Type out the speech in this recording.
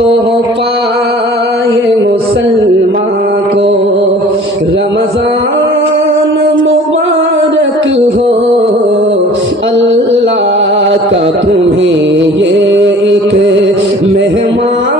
تو پائے مسلمان کو رمضان مبارک ہو، اللہ کا تمہیں یہ ایک مہمان